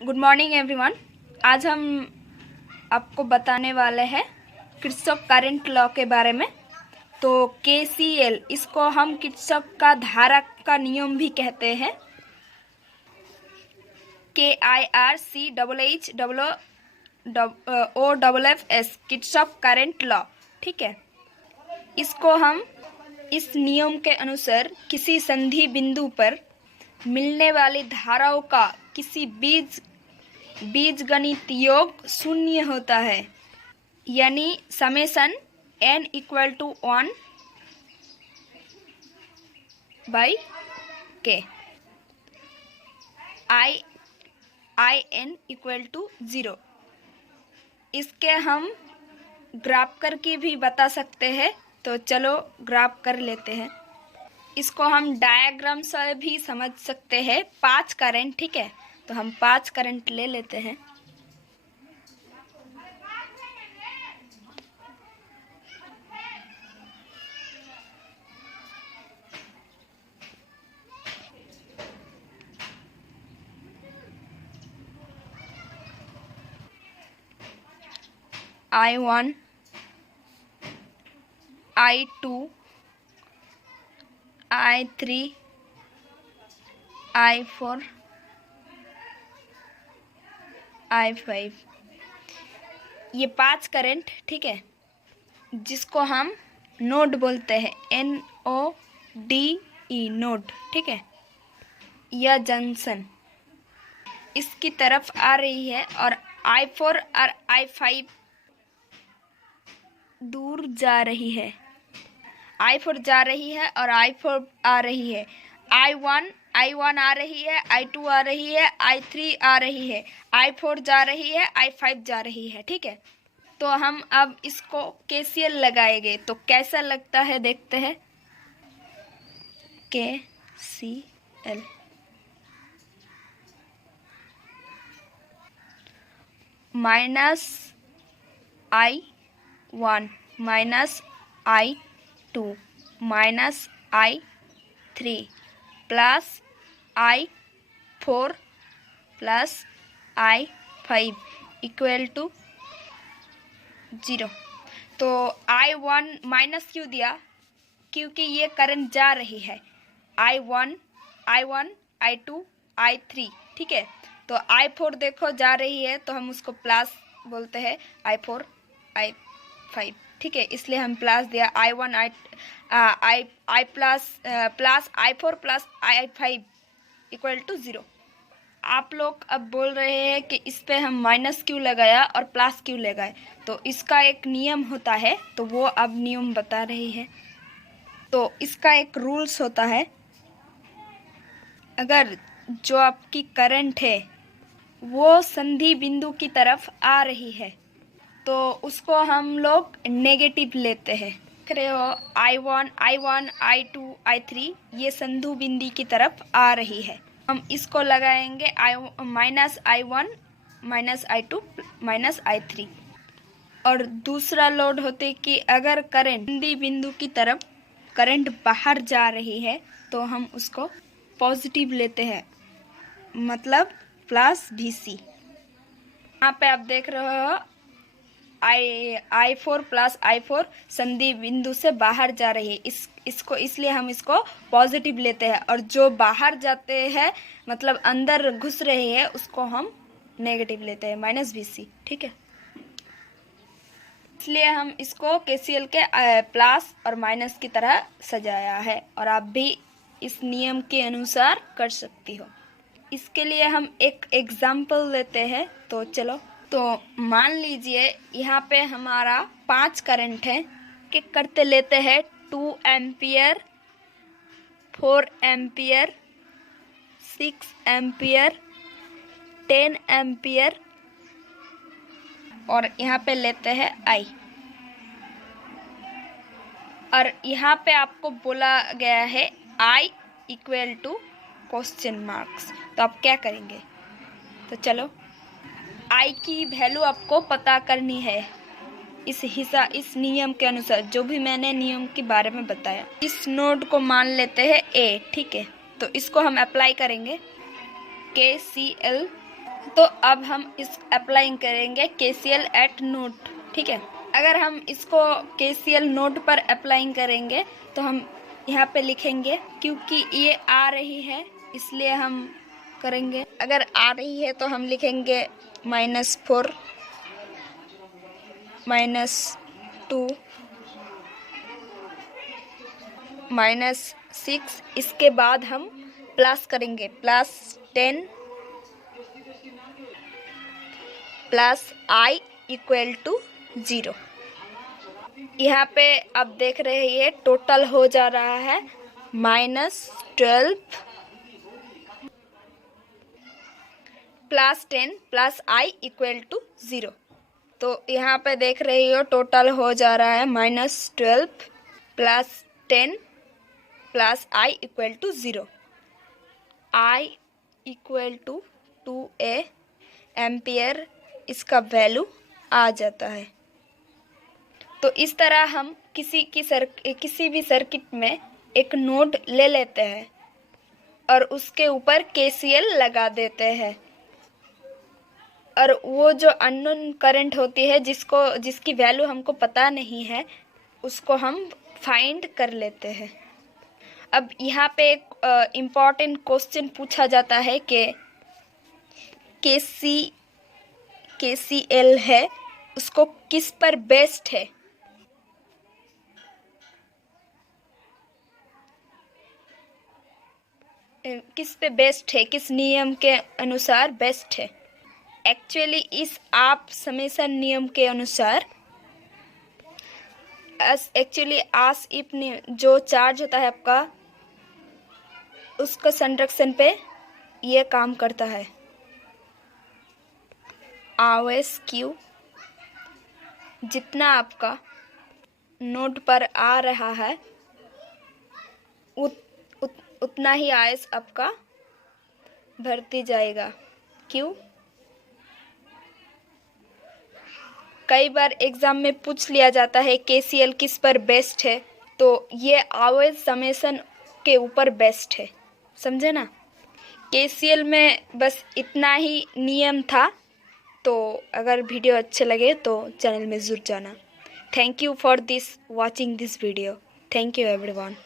Good morning everyone. आज हम आपको बताने वाले हैं किरचॉफ करंट लॉ के बारे में। तो KCL, इसको हम किरचॉफ का धारा का नियम भी कहते हैं। KIRCHHOFF किरचॉफ करंट लॉ, ठीक है। इसको हम इस नियम के अनुसार किसी संधि बिंदु पर मिलने वाली धाराओं का किसी बीजगणित योग शून्य होता है, यानी summation n equal to 1/k in equal to 0। इसके हम ग्राफ करके भी बता सकते हैं। तो चलो ग्राफ कर लेते हैं। इसको हम डायग्राम से भी समझ सकते हैं। 5 करंट, ठीक है। तो हम 5 करंट ले लेते हैं। I1, I2, I3, I4, I5, ये 5 करंट, ठीक है, जिसको हम नोड बोलते हैं। NODE, नोड, ठीक है। यह जंक्शन इसकी तरफ आ रही है और I4 और I5 दूर जा रही है। I4 जा रही है और I4 आ रही है। I1 आ रही है, I2 आ रही है, I3 आ रही है, I4 जा रही है, I5 जा रही है, ठीक है। तो हम अब इसको KCL लगाएंगे तो कैसा लगता है देखते हैं। KCL -I1 -I2 -I3 plus I4 plus I5 equal to 0। तो I1 माइनस क्यों दिया? क्योंकि ये करंट जा रही है। I1, I2, I3, ठीक है। तो I4 देखो जा रही है तो हम उसको प्लस बोलते हैं। I4, I5, ठीक है, इसलिए हम प्लस दिया। I1 I plus I4 plus I5 equal to 0। आप लोग अब बोल रहे हैं कि इस पे हम माइनस क्यों लगाया और प्लस क्यों लगाए। तो इसका एक नियम होता है, तो वो अब नियम बता रही है। तो इसका एक रूल्स होता है। अगर जो आपकी करंट है वो संधि बिंदु की तरफ आ रही है तो उसको हम लोग नेगेटिव लेते हैं। देख रहे हो, I1, I2, I3 ये संधि बिंदु की तरफ आ रही है। हम इसको लगाएंगे -I1 -I2 -I3। और दूसरा लोड होते कि अगर करंट संधि बिंदु की तरफ करंट बाहर जा रही है तो हम उसको पॉजिटिव लेते हैं, मतलब प्लस VC। यहाँ पे आप देख रहे हो I4 प्लस I4 संधि बिंदु से बाहर जा रही है। इसको इसलिए हम इसको पॉजिटिव लेते हैं, और जो बाहर जाते हैं मतलब अंदर घुस रही है उसको हम नेगेटिव लेते हैं, -VC, ठीक है। इसलिए हम इसको KCL के प्लस और माइनस की तरह सजाया है, और आप भी इस नियम के अनुसार कर सकती हो। इसके लिए हम एक एग्जाम्पल लेते हैं। तो चलो, तो मान लीजिए यहाँ पे हमारा 5 करंट है कि करते लेते हैं 2 एम्पियर, 4 एम्पियर, 6 एम्पियर, 10 एम्पियर, और यहाँ पे लेते हैं I। और यहाँ पे आपको बोला गया है I equal to question marks. तो आप क्या करेंगे? तो चलो, I की वैल्यू आपको पता करनी है इस नियम के अनुसार, जो भी मैंने नियम के बारे में बताया। इस नोड को मान लेते हैं A, ठीक है। तो इसको हम अप्लाई करेंगे। KCL तो अब हम इस अप्लाइंग करेंगे KCL एट नोड, ठीक है। अगर हम इसको KCL नोड पर अप्लाइंग करेंगे तो हम यहाँ पे लिखेंगे, क्योंकि ये आ रही है इसलिए हम करेंगे। अगर आ रही है तो हम लिखेंगे -4 -2 -6। इसके बाद हम प्लस करेंगे, +10 प्लस I इक्वल टू 0। यहाँ पे अब देख रहे हैं ये टोटल हो जा रहा है -12 +10 प्लस I इक्वल टू 0। तो यहाँ पे देख रही हो टोटल हो जा रहा है -12 plus 10 plus I equal to 0। I equal to 2A ampere इसका वैल्यू आ जाता है। तो इस तरह हम किसी भी सर्किट में एक नोड ले लेते हैं और उसके ऊपर KCL लगा देते हैं, और वो जो अननोन करंट होती है जिसकी वैल्यू हमको पता नहीं है उसको हम फाइंड कर लेते हैं। अब यहाँ पे एक इम्पॉर्टेंट क्वेश्चन पूछा जाता है कि KCL है उसको किस पर बेस्ड है। किस पे बेस्ड है, किस नियम के अनुसार बेस्ड है। एक्चुअली इस आप समेशन नियम के अनुसार आस इफ जो चार्ज होता है आपका उसका संरक्षण पे ये काम करता है। आवेश Q जितना आपका नोड पर आ रहा है उतना ही आवेश आपका भरती जाएगा। क्यों? कई बार एग्जाम में पूछ लिया जाता है KCL किस पर बेस्ड है, तो ये आवेश समेशन के ऊपर बेस्ड है, समझे ना। KCL में बस इतना ही नियम था। तो अगर वीडियो अच्छे लगे तो चैनल में जुड़ जाना। Thank you for watching this video. Thank you everyone.